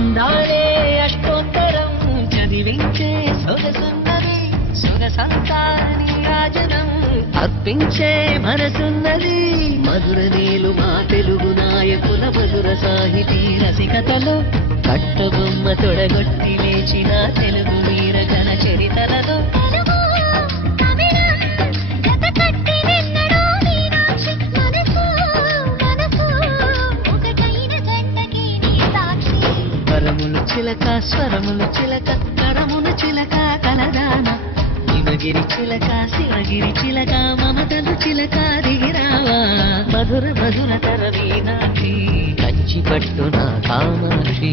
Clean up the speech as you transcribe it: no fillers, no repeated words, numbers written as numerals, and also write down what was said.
అందాలే అష్టోత్తరం చదివించే సొగసున్నది సొగసంతా నీరాజనం అర్పించే మనసున్నది మధుర నీలు మా తెలుగు నాయకుల మధుర సాహితీ రసికతలో కట్టబొమ్మ తొడగొట్టి లేచిన తెలుగు వీర ఘన చరితలలో స్వరములు చిలక స్వరములు చిలక కరములు చిలక కలదాన హిమగిరి చిలక శివగిరి చిలక మమతలు చిలక దిగిరావా మధుర మధుర తర మీనాక్షి కంచి పట్టున కామాక్షి